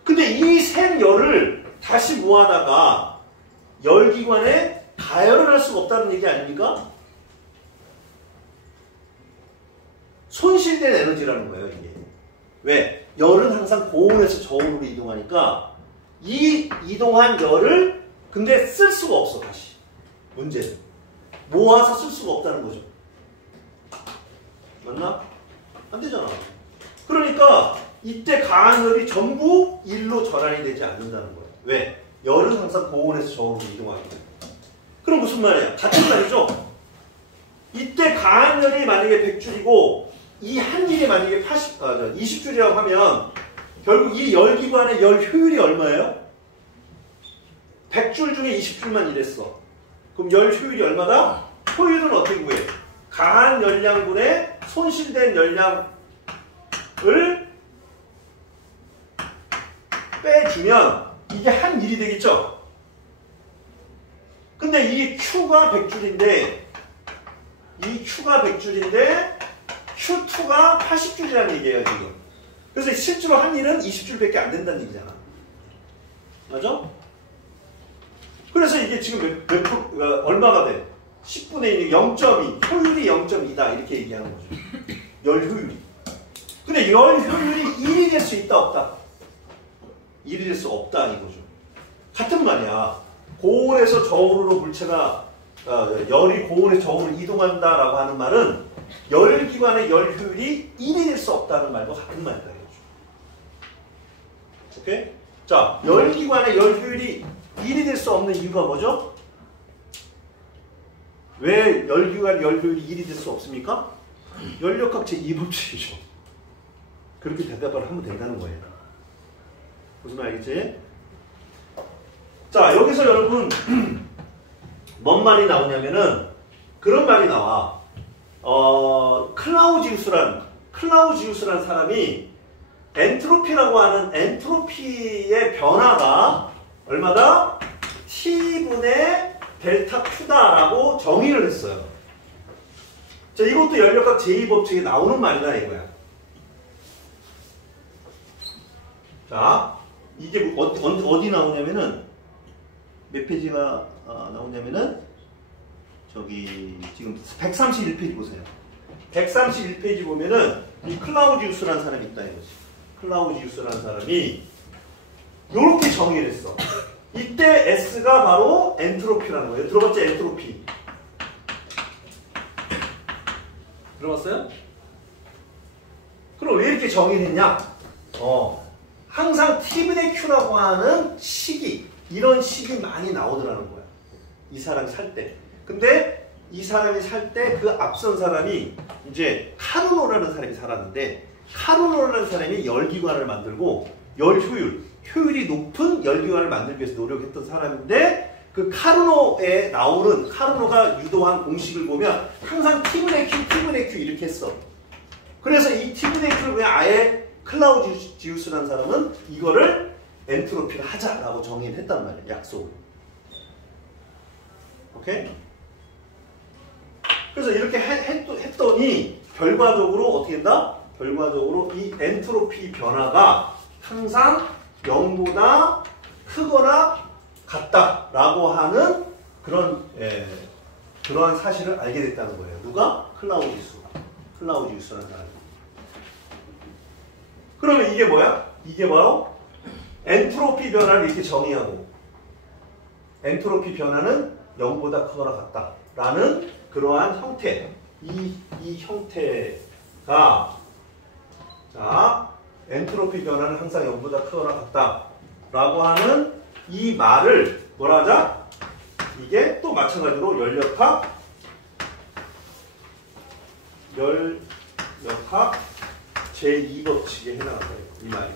근데 이 센 열을 다시 모아다가 열기관에 가열을 할 수가 없다는 얘기 아닙니까? 손실된 에너지라는 거예요, 이게. 왜? 열은 항상 고온에서 저온으로 이동하니까 이 이동한 열을 근데 쓸 수가 없어, 다시. 문제는. 모아서 쓸 수가 없다는 거죠. 맞나? 안 되잖아. 그러니까 이때 가한 열이 전부 일로 전환이 되지 않는다는 거예요. 왜? 열은 항상 고온에서 저온으로 이동하게 돼. 그럼 무슨 말이야? 같은 말이죠? 이때 가한 열이 만약에 100줄이고 이 한 일이 만약에 20줄이라고 하면 결국 이 열기관의 열 효율이 얼마예요? 100줄 중에 20줄만 일했어. 그럼 열 효율이 얼마다? 효율은 어떻게 구해? 가한 열량분의 손실된 열량을 빼주면 이게 한 일이 되겠죠? 근데 이게 Q가 100줄인데 이 Q가 100줄인데 Q2가 80줄이라는 얘기예요 지금. 그래서 실제로 한 일은 20줄밖에 안 된다는 얘기잖아. 맞아? 그래서 이게 지금 얼마가 돼? 10분의 1, 0.2, 효율이 0.2다 이렇게 얘기하는 거죠. 열 효율이. 근데 열 효율이 1이 될 수 있다 없다? 1이 될 수 없다 이거죠. 같은 말이야. 고온에서 저온으로 물체가 열이 고온에서 저온으로 이동한다라고 하는 말은 열기관의 열 효율이 1이 될 수 없다는 말과 같은 말이다 이거죠. 오케이? 자, 열기관의 열 효율이 1이 될 수 없는 이유가 뭐죠? 왜 열기관 열 효율이 1이 될 수 없습니까? 열역학 제2법칙이죠. 그렇게 대답을 하면 된다는 거예요. 무슨 말 알겠지? 자, 여기서 여러분 뭔 말이 나오냐면은 그런 말이 나와. 클라우지우스란 사람이 엔트로피라고 하는 엔트로피의 변화가 얼마다? T분의 델타 Q다라고 정의를 했어요. 자, 이것도 열역학 제2법칙에 나오는 말이다 이거야. 자, 이게 어디 나오냐면은 몇 페이지가 나오냐면은 저기 지금 131페이지 보세요. 131페이지 보면은 이 클라우지우스라는 사람이 있다 이거지. 클라우지우스라는 사람이 이렇게 정의를 했어. 이때 S가 바로 엔트로피라는 거예요. 들어봤죠? 엔트로피. 들어봤어요? 그럼 왜 이렇게 정의를 했냐? 항상 T분의 Q라고 하는 식이, 이런 식이 많이 나오더라는 거야. 이 사람이 살 때. 근데 이 사람이 살 때 그 앞선 사람이 이제 카르노라는 사람이 살았는데, 카르노라는 사람이 열기관을 만들고 열 효율이 높은 열기관을 만들기 위해서 노력했던 사람인데, 그 카르노에 나오는, 카르노가 유도한 공식을 보면 항상 T분의 Q 이렇게 했어. 그래서 이 T분의 Q를 그냥 아예 클라우지우스라는 사람은 이거를 엔트로피를 하자라고 정의를 했단 말이야. 약속을. 오케이? 그래서 이렇게 했더니 결과적으로 어떻게 된다? 결과적으로 이 엔트로피 변화가 항상 0보다 크거나 같다라고 하는 그러한 사실을 알게 됐다는 거예요. 누가? 클라우지우스라는 사람이. 그러면 이게 뭐야? 이게 바로 엔트로피 변화를 이렇게 정의하고, 엔트로피 변화는 0보다 크거나 같다라는 그러한 형태, 이 형태가, 자, 엔트로피 변화는 항상 0보다 크거나 같다라고 하는 이 말을 뭐라 하자? 이게 또 마찬가지로 열역학 제2법칙에 해당한다. 이 말이.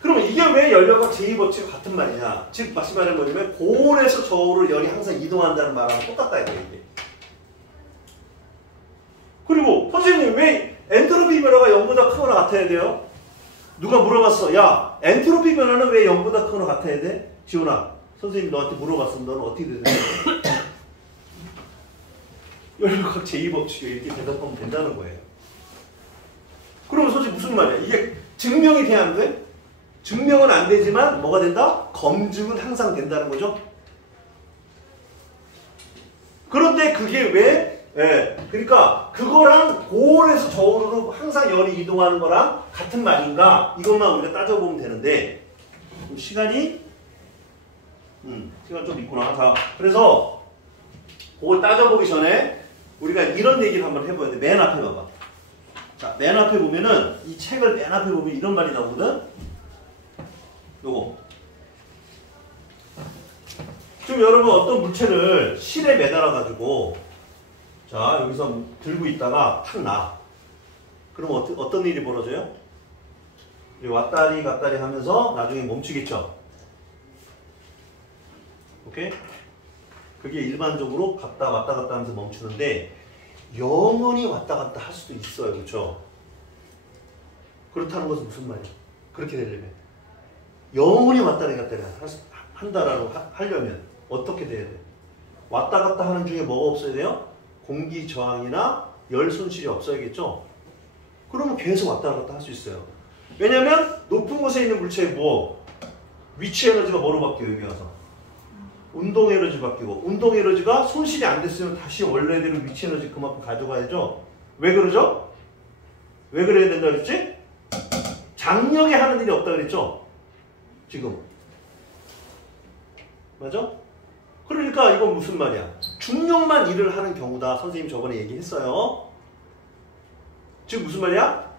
그러면 이게 왜 열역학 제2법칙과 같은 말이냐? 즉 다시 말하면 뭐냐면 고온에서 저온으로 열이 항상 이동한다는 말하고 똑같다 이거예요. 이게. 그리고 선생님 왜 엔트로피 변화가 0보다 크거나 같아야 돼요? 누가 물어봤어. 야, 엔트로피 변화는 왜 0보다 크거나 같아야 돼? 지훈아, 선생님 너한테 물어봤으면 너는 어떻게 대답해? 열역학 제2법칙에 이렇게 대답하면 된다는 거예요. 그러면 솔직히 무슨 말이야? 이게 증명이 돼야 안 돼? 증명은 안 되지만 뭐가 된다? 검증은 항상 된다는 거죠. 그런데 그게 왜? 그러니까 그거랑 고온에서 저온으로 항상 열이 이동하는 거랑 같은 말인가? 이것만 우리가 따져보면 되는데 시간이 시간 좀 있구나. 자, 그래서 그걸 따져보기 전에 우리가 이런 얘기를 한번 해봐야 돼. 맨 앞에 봐봐. 자, 맨 앞에 보면은 이 책을 맨 앞에 보면 이런 말이 나오거든. 요거. 지금 여러분 어떤 물체를 실에 매달아 가지고 자 여기서 들고 있다가 탁 나. 그럼 어떤 일이 벌어져요? 왔다리 갔다리 하면서 나중에 멈추겠죠. 오케이? 그게 일반적으로 왔다 갔다 하면서 멈추는데 영원히 왔다 갔다 할 수도 있어요. 그렇죠? 그렇다는 것은 무슨 말이야? 그렇게 되려면 영원히 왔다리 갔다리 한다라고 하려면 어떻게 돼야 돼? 왔다 갔다 하는 중에 뭐가 없어야 돼요? 공기 저항이나 열 손실이 없어야겠죠? 그러면 계속 왔다 갔다 할 수 있어요. 왜냐면 높은 곳에 있는 물체의 위치 에너지가 뭐로 바뀌어요? 여기 와서 운동 에너지 바뀌고 운동 에너지가 손실이 안 됐으면 다시 원래대로 위치 에너지 그만큼 가져가야죠. 왜 그러죠? 왜 그래야 된다 그랬지? 장력에 하는 일이 없다 그랬죠? 지금 맞아? 그러니까 이건 무슨 말이야? 중력만 일을 하는 경우다. 선생님 저번에 얘기했어요. 지금 무슨 말이야?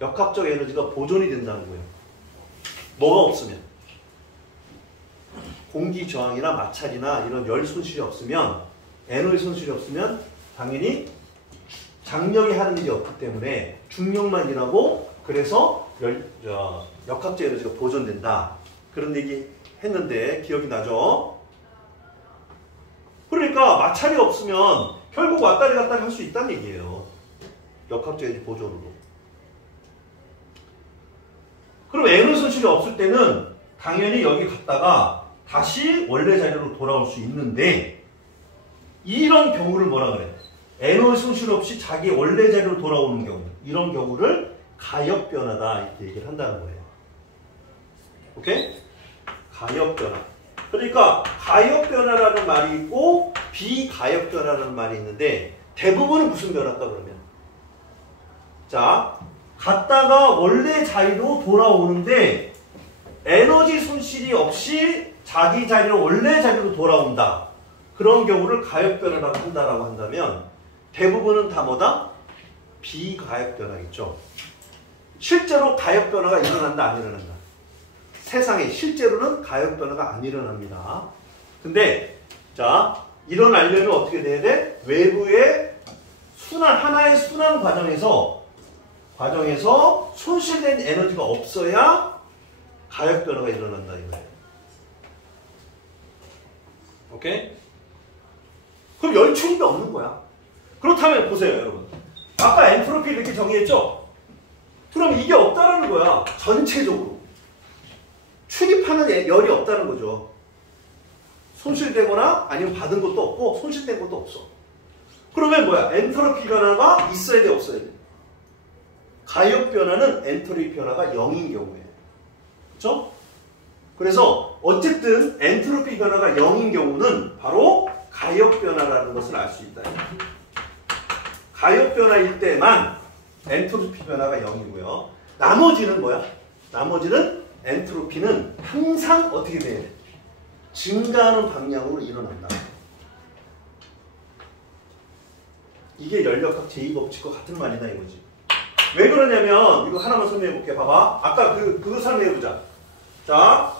역학적 에너지가 보존이 된다는 거예요. 뭐가 없으면 공기 저항이나 마찰이나 이런 열 손실이 없으면 에너지 손실이 없으면 당연히 장력이 하는 일이 없기 때문에 중력만 일하고 그래서 역학적 에너지가 보존된다. 그런 얘기 했는데 기억이 나죠? 그러니까 마찰이 없으면 결국 왔다리 갔다리 할 수 있다는 얘기예요. 역학적 에너지 보존으로. 그럼 에너지 손실이 없을 때는 당연히 여기 갔다가 다시 원래 자리로 돌아올 수 있는데 이런 경우를 뭐라 그래? 에너지 손실 없이 자기 원래 자리로 돌아오는 경우 이런 경우를 가역변화다 이렇게 얘기를 한다는 거예요. 오케이? 가역변화. 그러니까 가역변화라는 말이 있고 비가역변화라는 말이 있는데 대부분은 무슨 변화일까 그러면? 자, 갔다가 원래 자리로 돌아오는데 에너지 손실이 없이 자기 자리로 원래 자리로 돌아온다. 그런 경우를 가역변화라고 한다라고 한다면 대부분은 다 뭐다? 비가역변화겠죠. 실제로 가역변화가 일어난다 안 일어난다? 세상에 실제로는 가역변화가 안 일어납니다. 근데 자 일어나려면 어떻게 돼야 돼? 외부의 하나의 순환 과정에서 손실된 에너지가 없어야 가역변화가 일어난다 이거예요. 오케이? 그럼 열충입이 없는 거야. 그렇다면 보세요 여러분. 아까 엔트로피 이렇게 정의했죠? 그럼 이게 없다라는 거야. 전체적으로. 출입하는 열이 없다는 거죠. 손실되거나 아니면 받은 것도 없고 손실된 것도 없어. 그러면 뭐야? 엔트로피 변화가 있어야 돼 없어야 돼? 가역 변화는 엔트로피 변화가 0인 경우에. 그렇죠? 그래서 어쨌든 엔트로피 변화가 0인 경우는 바로 가역 변화라는 것을 알 수 있다. 가역 변화일 때만 엔트로피 변화가 0이고요. 나머지는 뭐야? 나머지는 엔트로피는 항상 어떻게 돼야 돼? 증가하는 방향으로 일어난다. 이게 연력학 제2법칙과 같은 말이다 이거지. 왜 그러냐면 이거 하나만 설명해 볼게. 봐봐. 아까 그거 설명해 보자. 자,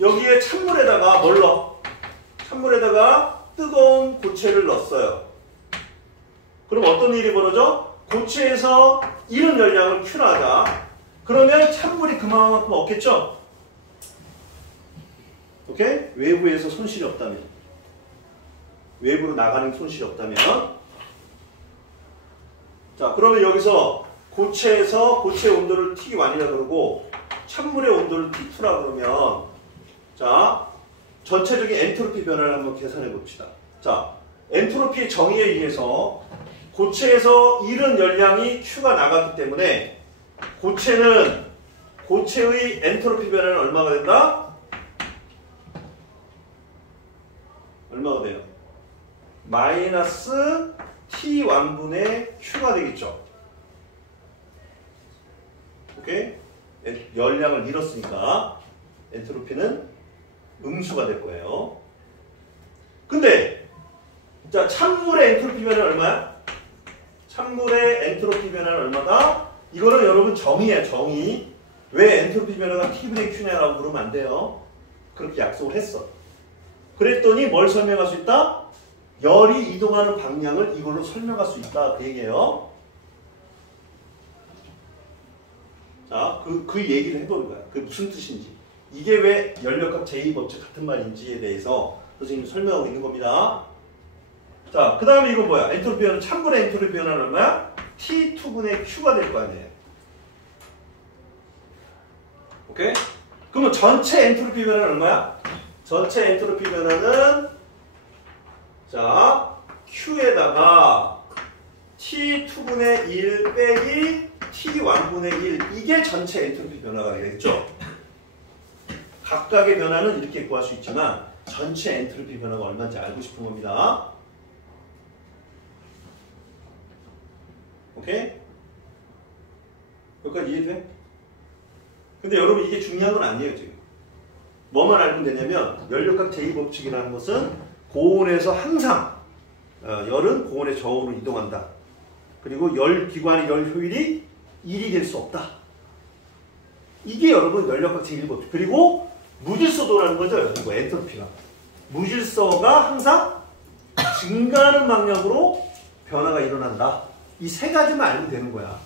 여기에 찬물에다가 뭘 넣어? 찬물에다가 뜨거운 고체를 넣었어요. 그럼 어떤 일이 벌어져? 고체에서 이런 열량을 Q하자. 그러면 찬물이 그만큼 없겠죠? 오케이? 외부에서 손실이 없다면. 외부로 나가는 손실이 없다면. 자, 그러면 여기서 고체에서 고체 온도를 T1이라 그러고 찬물의 온도를 T2라 그러면 자, 전체적인 엔트로피 변화를 한번 계산해 봅시다. 자, 엔트로피의 정의에 의해서 고체에서 이른 열량이 Q가 나갔기 때문에 고체의 엔트로피 변화는 얼마가 된다? 얼마가 돼요? 마이너스 T1분의 Q가 되겠죠. 오케이? 열량을 잃었으니까 엔트로피는 음수가 될 거예요. 근데 자, 찬물의 엔트로피 변화는 얼마야? 찬물의 엔트로피 변화는 얼마다? 이거는 여러분 정의야, 정의. 왜 엔트로피 변화가 T분의 Q냐라고 그러면 안 돼요. 그렇게 약속을 했어. 그랬더니 뭘 설명할 수 있다? 열이 이동하는 방향을 이걸로 설명할 수 있다. 그 얘기예요. 자, 그 얘기를 해보는 거야. 그게 무슨 뜻인지. 이게 왜 열역학 제2법칙 같은 말인지에 대해서 선생님이 설명하고 있는 겁니다. 자, 그 다음에 이거 뭐야? 엔트로피 변화, 참고의 엔트로피 변화는 얼마야? T2분의 Q가 될 거 아니에요. 오케이? 그러면 전체 엔트로피 변화는 얼마야? 전체 엔트로피 변화는 자, Q에다가 T2분의 1 빼기 T1분의 1 이게 전체 엔트로피 변화가 되겠죠? 각각의 변화는 이렇게 구할 수 있지만 전체 엔트로피 변화가 얼마인지 알고 싶은 겁니다. 오케이? 여기까지 이해돼? 근데 여러분 이게 중요한 건 아니에요 지금. 뭐만 알면 되냐면 열역학 제2법칙이라는 것은 고온에서 항상 열은 고온의 저온으로 이동한다. 그리고 열 기관의 열 효율이 1이 될 수 없다. 이게 여러분 열역학 제1법칙. 그리고 무질서도라는 거죠. 이거 엔트로피가. 무질서가 항상 증가하는 방향으로 변화가 일어난다. 이 세 가지만 알면 되는 거야.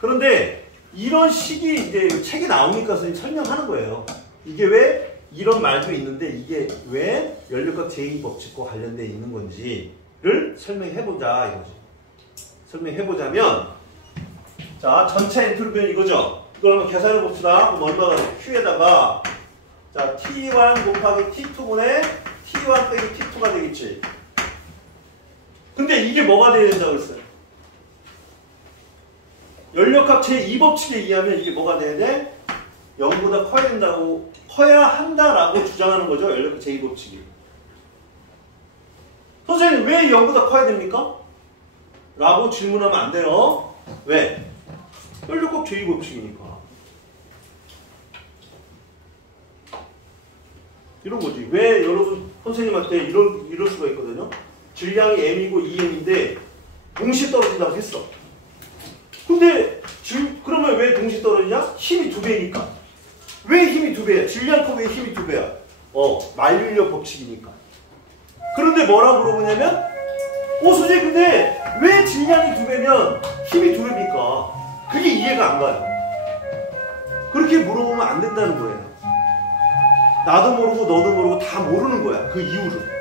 그런데 이런 식이 이제 책에 나오니까 선생님이 설명하는 거예요. 이게 왜 이런 말도 있는데 이게 왜 열역학 제2법칙과 관련되어 있는 건지를 설명해보자 이거지. 설명해보자면 자, 전체 엔트로피는 이거죠. 이걸 한번 계산해 봅시다. 그럼 얼마가 돼? Q에다가 자, T1 곱하기 T2분의 T1 빼기 T2가 되겠지. 근데 이게 뭐가 돼야 된다고 했어요? 열역학 제2법칙에 의하면 이게 뭐가 돼야 돼? 0보다 커야 한다라고 주장하는 거죠. 열역학 제2법칙이. 선생님 왜 0보다 커야 됩니까? 라고 질문하면 안 돼요. 왜? 열역학 제2법칙이니까. 이런 거지. 왜 여러분 선생님한테 이럴 수가 있거든요. 질량이 m이고 2m인데 동시에 떨어진다고 했어. 근데 그러면 왜 동시에 떨어지냐? 힘이 2배니까. 왜 힘이 2배야? 질량 커 왜 힘이 2배야? 만류인력 법칙이니까. 그런데 뭐라고 물어보냐면 선생님 근데 왜 질량이 2배면 힘이 2배입니까? 그게 이해가 안 가요. 그렇게 물어보면 안 된다는 거예요. 나도 모르고 너도 모르고 다 모르는 거야. 그 이유를.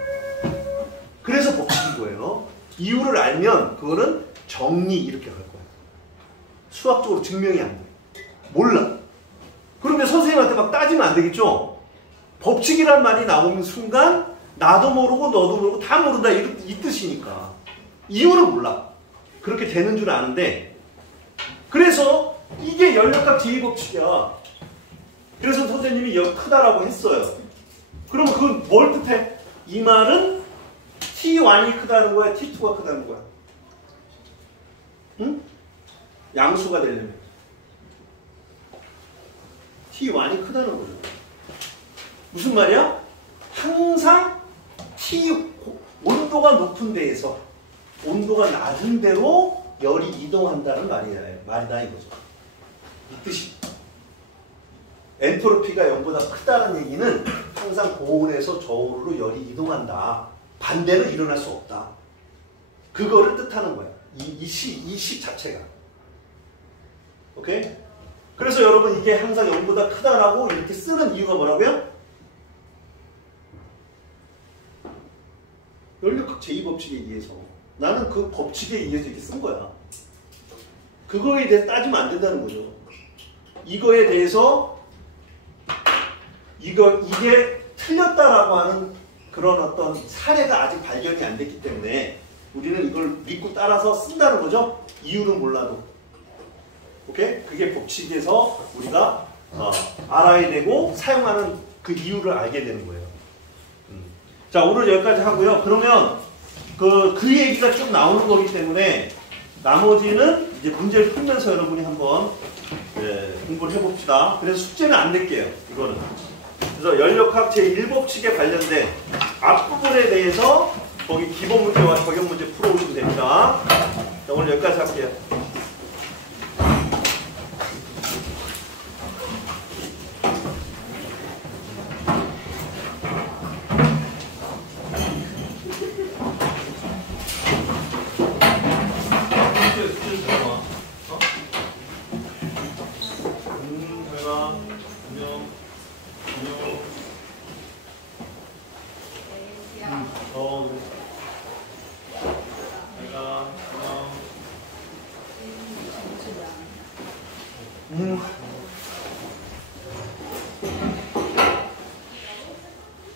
그래서 법칙인 거예요. 이유를 알면 그거는 정리 이렇게 할 거야. 수학적으로 증명이 안 돼. 몰라. 그런데 선생님한테 막 따지면 안 되겠죠? 법칙이란 말이 나오는 순간 나도 모르고 너도 모르고 다 모른다 이 뜻이니까. 이유는 몰라. 그렇게 되는 줄 아는데 그래서 이게 열역학 제2법칙이야. 그래서 선생님이 크다라고 했어요. 그러면 그건 뭘 뜻해? 이 말은 T1이 크다는 거야? T2가 크다는 거야? 응? 양수가 되려면 T1이 크다는 거죠. 무슨 말이야? 항상 온도가 높은 데에서 온도가 낮은 데로 열이 이동한다는 말이다 이거죠. 이 뜻이. 엔트로피가 0보다 크다는 얘기는 항상 고온에서 저온으로 열이 이동한다. 반대로 일어날 수 없다. 그거를 뜻하는 거야. 이 식 자체가. 오케이? 그래서 여러분 이게 항상 0보다 크다라고 이렇게 쓰는 이유가 뭐라고요? 열역학 제2법칙에 의해서. 나는 그 법칙에 의해서 이렇게 쓴 거야. 그거에 대해서 따지면 안 된다는 거죠. 이거에 대해서 이게 틀렸다라고 하는 그런 어떤 사례가 아직 발견이 안 됐기 때문에 우리는 이걸 믿고 따라서 쓴다는 거죠. 이유는 몰라도. 오케이? 그게 법칙에서 우리가 알아야 되고 사용하는 그 이유를 알게 되는 거예요. 자, 오늘 여기까지 하고요. 그러면 그 얘기가 좀 나오는 거기 때문에 나머지는 이제 문제를 풀면서 여러분이 한번 공부를 해봅시다. 그래서 숙제는 안 낼게요. 이거는. 그래서 열역학 제1법칙에 관련된 앞부분에 대해서 거기 기본 문제와 적용 문제 풀어오시면 됩니다. 자, 오늘 여기까지 할게요.